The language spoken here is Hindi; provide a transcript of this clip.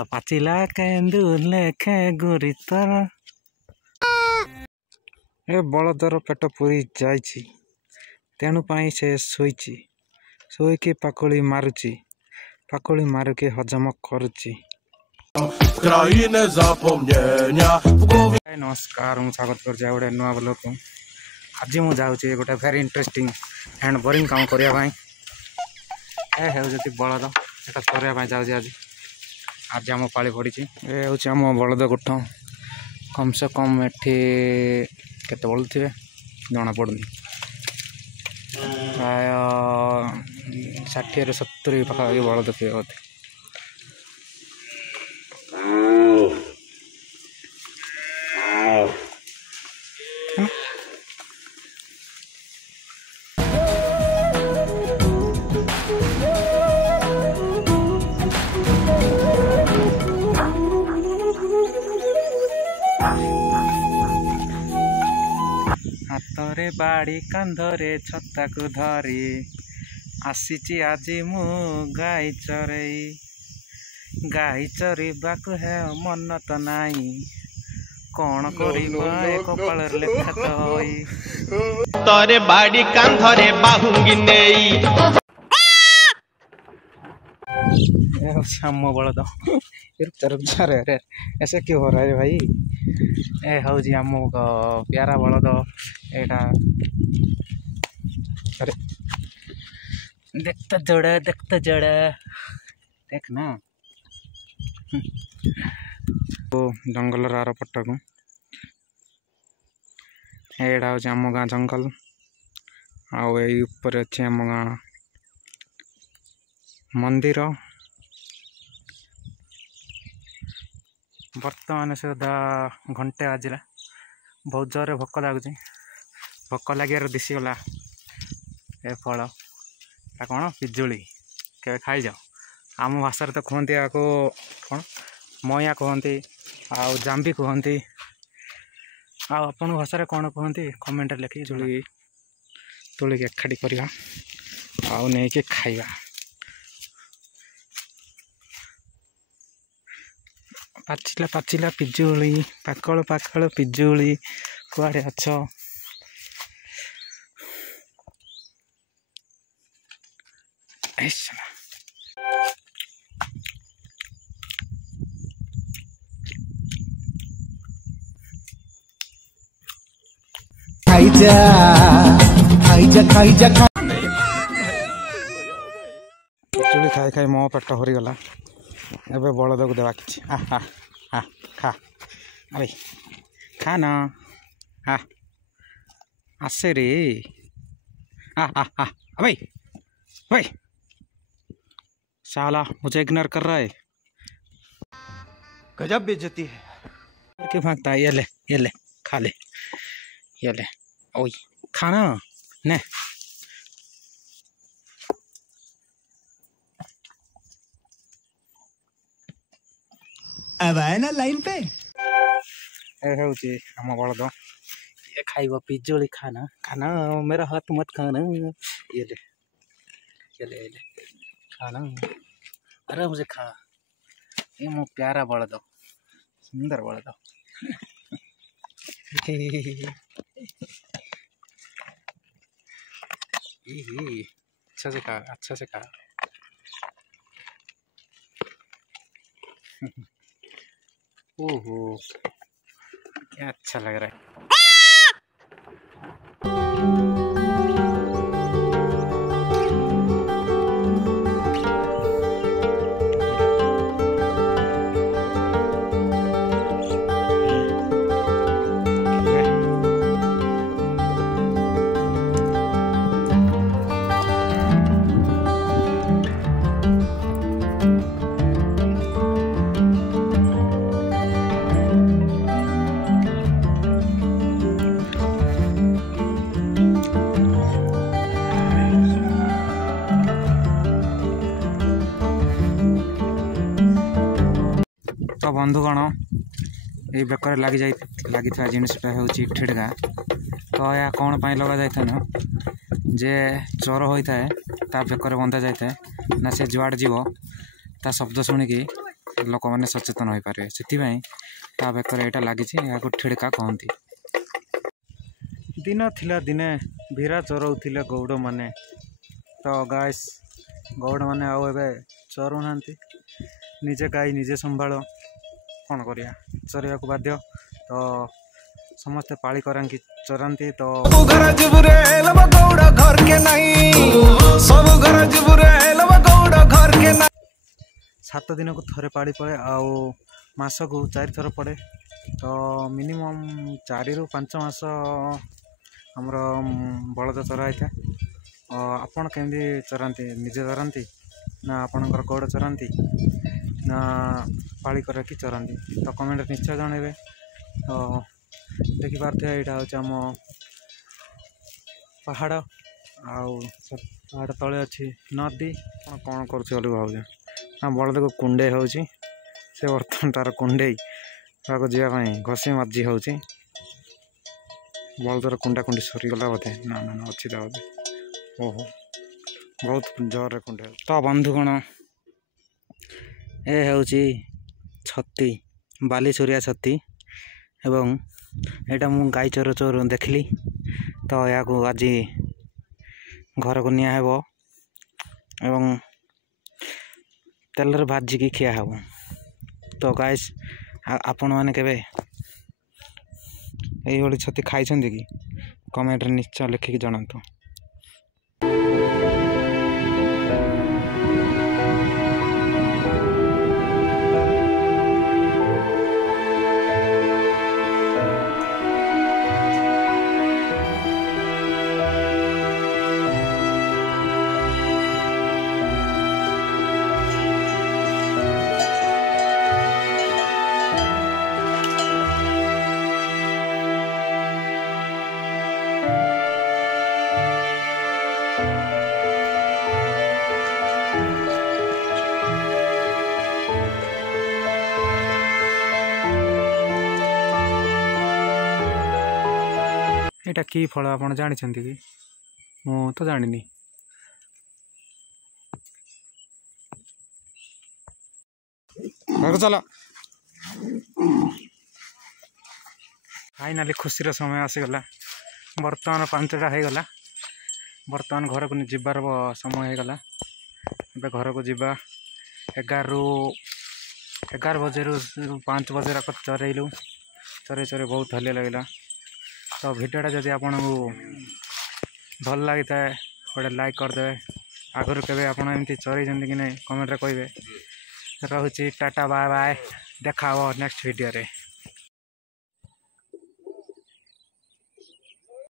पाचिला केन्दुले गुरी तर ए बलदर पेट पूरी जाइछि तेणु पाई से शोइछि शोइकी पाकुली मारुछि पाकुली मारुकी हजम करुछि। नमस्कार मु स्वागत कर गोटे नुआ ब्लॉग को। आज मु जाऊँगी गोटे वेरी इंटरेस्टिंग एंड बोरिंग काम करने बलद से करने जाऊँगी। आज आज आम पाली पड़ी ये हूँ आम बलद गोठ कम से कम एठी केते बलद थे जना पड़नी प्राय 60 से 70 पाखापाखि बलद थे बोधे। हाथरे बाड़ी कांधरे छता को धरी आसीची आज मु गाई चरवाक है मन तो नाई कौन कपाल लेखा तो तोरे बाड़ी कांधरे बाहुंगी नेई श्याम बलद रे ऐसे क्यों हो रहा है भाई। ए हूँ आम प्यारा बलद एटा अरे देखता जोड़ा देख ना तो जंगल आर पट को एटा हूँ आम गाँ जंगल आपर अच्छे आम गाँ मंदिर। बर्तमान सुधा घंटे बाजिला बहुत जोर भोक लगुच भोक लगे दिशीगला ए फल कौन पिजुली के खाई जाओ आम भाषा तो कहते या कौन मया कहते आउ जाम्बी कहते आपन भाषा कौन कहते कमेंट लिखी जुड़ी तुलिक एकाठी करवा आउ नहीं कि खाइबा। पाचिला पाचिला पिजुली पाकल पाकल पिजुली कुआड़े अछ पिजुली खाई खाई मो पेट भरीगला एबे बलद को देवा कि खा अरे खा ना आसे रे अबे भाई साला मुझे इग्नोर कर रहा है। गजब बेइज्जती है क्या भागता है। ये ले खा ले ये ले ओए खाना ने अब आए ना लाइन पे आम बलद ये खाइब पिजुली खाना खाना मेरा हाथ मत खाना ये ले खाना अरे मुझे खा ये मो प्यारा बलद सुंदर बलद अच्छा से खा ओहो क्या अच्छा लग रहा है। तो बंधुगण ये बेकर लगी जिनसटा हूँ ठेडगा तो या कौन पाई लगा जाए ना जे चोर होता है ता बेकर बंधा जाए ना से जुआड़ जीव ता शब्द शुणिकी लोक मैंने सचेतन हो पारे से ता बेकर यहाँ लगी या ठेड़का कहती। दिन थिला दिने भीरा चराउथिले गौड़ माने तो गाइस गौड़ माने आउ एबे चरू ना निजे गाई निजे संभाल कौन करिया चरवा को बाध्य तो समस्ते पाली करांकी चरांती तो सात दिन को थरे पाड़ी पड़े आउ मास को 4 थर पड़े तो मिनिमम 4 ରୁ 5 मास हमर बलद चरा होता है। आपन केमती चरांती निजे चरांती ना आपणकर गौड़ चरांती ना पाली करके चरांती तो कमेंट निश्चय जनइबे। तो देखिपे यहाँ हूँ आम पहाड़ आउ पहाड़ तले अच्छी नदी कौन कर भाव ना बलद को कुंडे हो बर्तमान तार कुंडे जावाई घसी मजी हो बलदर कुंडा कुंडी सरीगला बोधे ना ना अच्छी तो बोधे ओहो बहुत जोर कुंडे। तो बंधुगण ए हूँ छती बालीचुरिया छती एवं यहाँ मु गाई चोर चोर देखली तो या आज घर को निया हेबो एवं तेल भाजिकी खिया हेबो। तो गाइस आपण मैंने केबे यही छती खाई कि कमेंट निश्चय लिखिकी जनातु। एटा की फल आप जानते कि मु तो जानी चलो फाइनाली खुशी समय आसीगला बर्तमान 5टा होगला बर्तमान घर को जीवार समय होगला ए घर को जीवा 11 बजे 5 बजे रात चरईलु चरे बहुत हलिया लगे। तो भिडियोटा जदि आपन भल लगी था गोटे लाइक करदे आगुरी केवे आपन एमती चरई कि नहीं कमेंट रे कहिबे। रहुची टाटा बाय बाय देखा नेक्स्ट वीडियो रे।